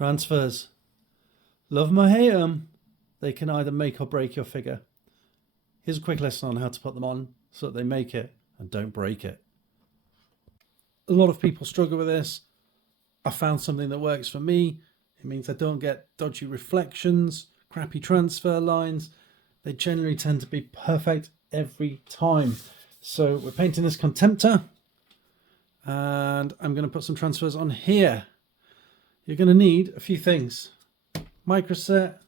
Transfers. Love 'em or hate 'em, they can either make or break your figure. Here's a quick lesson on how to put them on so that they make it and don't break it. A lot of people struggle with this. I found something that works for me. It means I don't get dodgy reflections, crappy transfer lines. They generally tend to be perfect every time. So we're painting this Contemptor, and I'm going to put some transfers on here. You're going to need a few things. Microset,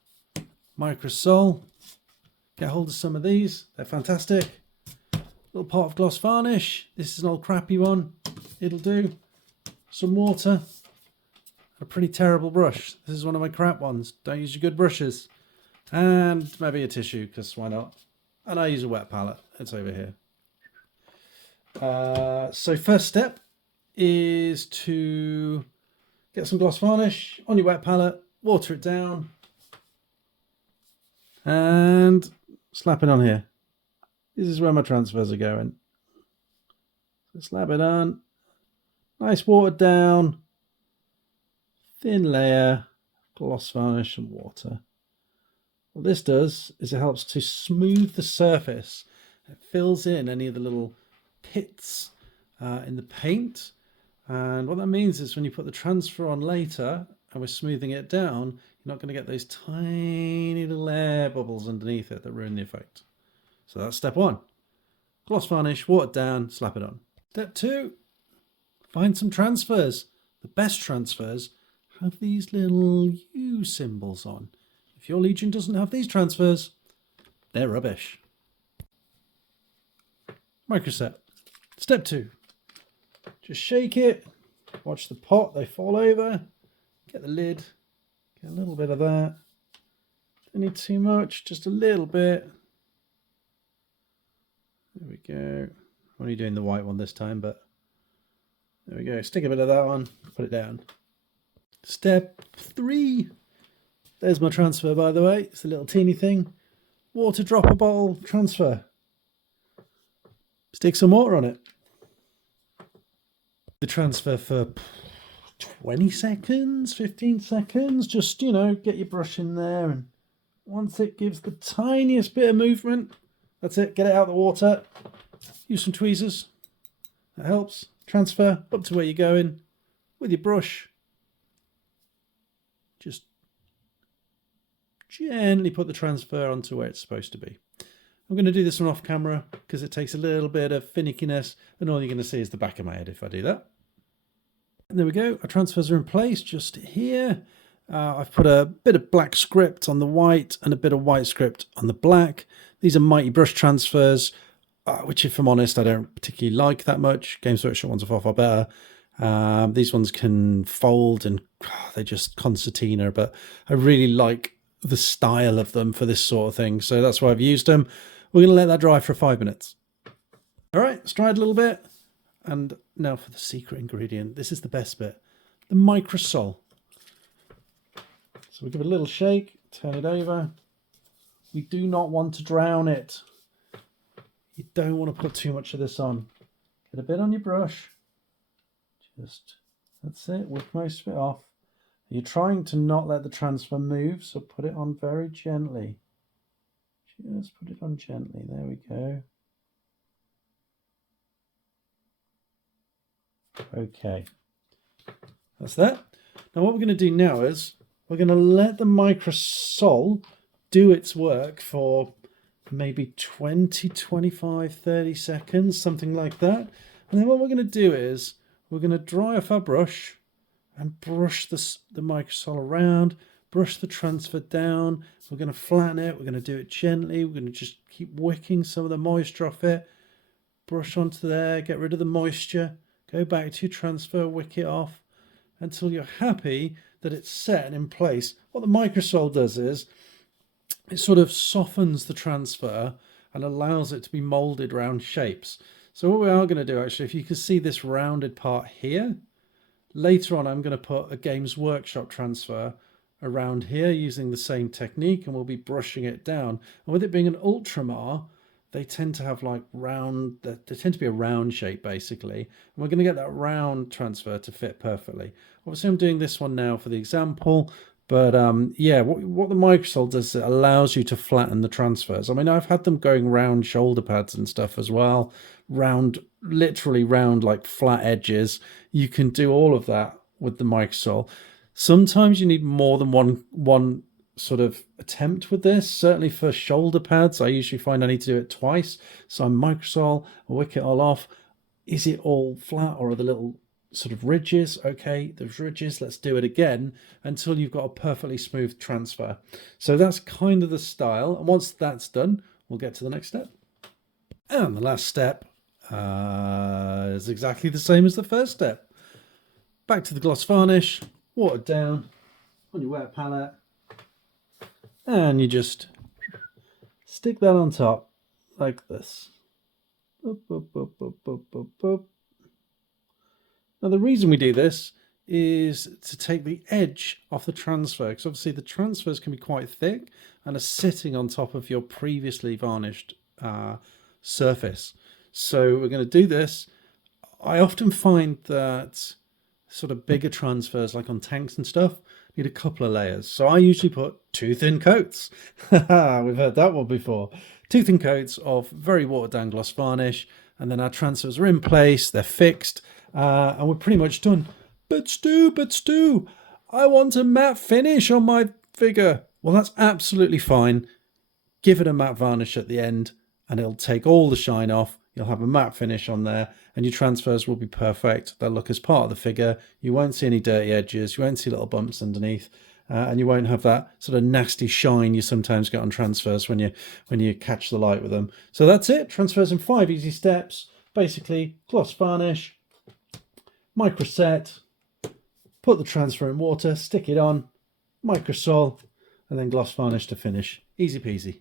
Microsol. Get hold of some of these. They're fantastic. Little pot of gloss varnish. This is an old crappy one. It'll do. Some water. A pretty terrible brush. This is one of my crap ones. Don't use your good brushes. And maybe a tissue, because why not? And I use a wet palette. It's over here. So first step is to get some gloss varnish on your wet palette, water it down, and slap it on here. This is where my transfers are going. So slap it on. Nice watered down, thin layer, gloss varnish and water. What this does is it helps to smooth the surface. It fills in any of the little pits in the paint. And what that means is when you put the transfer on later and we're smoothing it down, you're not going to get those tiny little air bubbles underneath it that ruin the effect. So that's step one. Gloss varnish, water down, slap it on. Step two, find some transfers. The best transfers have these little U symbols on. If your Legion doesn't have these transfers, they're rubbish. Microset. Step two, just shake it, watch the pot, they fall over, get the lid, get a little bit of that. Don't need too much, just a little bit. There we go. I'm only doing the white one this time, but there we go. Stick a bit of that on, put it down. Step three. There's my transfer, by the way. It's a little teeny thing. Water dropper bottle transfer. Stick some water on it. The transfer for 20 seconds, 15 seconds. Just, you know, get your brush in there, and once it gives the tiniest bit of movement, that's it. Get it out of the water. Use some tweezers. That helps. Transfer up to where you're going with your brush. Just gently put the transfer onto where it's supposed to be. I'm going to do this one off camera because it takes a little bit of finickiness, and all you're going to see is the back of my head if I do that. And there we go. Our transfers are in place just here. I've put a bit of black script on the white and a bit of white script on the black. These are Mighty Brush transfers, which, if I'm honest, I don't particularly like that much. Games Workshop ones are far better. These ones can fold and they're just concertina, but I really like the style of them for this sort of thing. So that's why I've used them. We're going to let that dry for 5 minutes. All right, it's dried a little bit. And now for the secret ingredient. This is the best bit. The Microsol. So we give it a little shake, turn it over. We do not want to drown it. You don't want to put too much of this on. Get a bit on your brush. Just, that's it, whip most of it off. You're trying to not let the transfer move, so put it on very gently. Just put it on gently, there we go. Okay, that's that. Now what we're going to do now is we're going to let the Microsol do its work for maybe 20, 25, 30 seconds, something like that. And then what we're going to do is we're going to dry off our brush and brush the Microsol around, brush the transfer down. We're going to flatten it. We're going to do it gently. We're going to just keep wicking some of the moisture off it. Brush onto there, get rid of the moisture. Go back to your transfer, wick it off until you're happy that it's set and in place. What the Microsol does is it sort of softens the transfer and allows it to be molded around shapes. So what we are going to do, actually, if you can see this rounded part here, later on I'm going to put a Games Workshop transfer around here using the same technique, and we'll be brushing it down. And with it being an Ultramar, they tend to have like round, they tend to be a round shape basically. And we're going to get that round transfer to fit perfectly. Obviously I'm doing this one now for the example, but yeah, what the microsol does is it allows you to flatten the transfers. I mean, I've had them going round shoulder pads and stuff as well, round, literally round, like flat edges. You can do all of that with the microsol. Sometimes you need more than one sort of attempt with this. Certainly for shoulder pads, I usually find I need to do it twice. So I microsol, I wick it all off. Is it all flat, or are the little sort of ridges? Okay, those ridges, let's do it again until you've got a perfectly smooth transfer. So that's kind of the style. And once that's done, we'll get to the next step. And the last step is exactly the same as the first step. Back to the gloss varnish, watered down on your wet palette, and you just stick that on top like this. Boop, boop, boop, boop, boop, boop, boop. Now the reason we do this is to take the edge off the transfer, because obviously the transfers can be quite thick and are sitting on top of your previously varnished surface. So we're going to do this. I often find that sort of bigger transfers, like on tanks and stuff, need a couple of layers. So I usually put 2 thin coats. We've heard that one before. 2 thin coats of very watered down gloss varnish, and then our transfers are in place, they're fixed, and we're pretty much done. But Stu, I want a matte finish on my figure. Well, that's absolutely fine. Give it a matte varnish at the end, and it'll take all the shine off. You'll have a matte finish on there, and your transfers will be perfect. They'll look as part of the figure. You won't see any dirty edges. You won't see little bumps underneath, and you won't have that sort of nasty shine you sometimes get on transfers when you catch the light with them. So that's it. Transfers in 5 easy steps. Basically, gloss varnish, microset, put the transfer in water, stick it on, microsol, and then gloss varnish to finish. Easy peasy.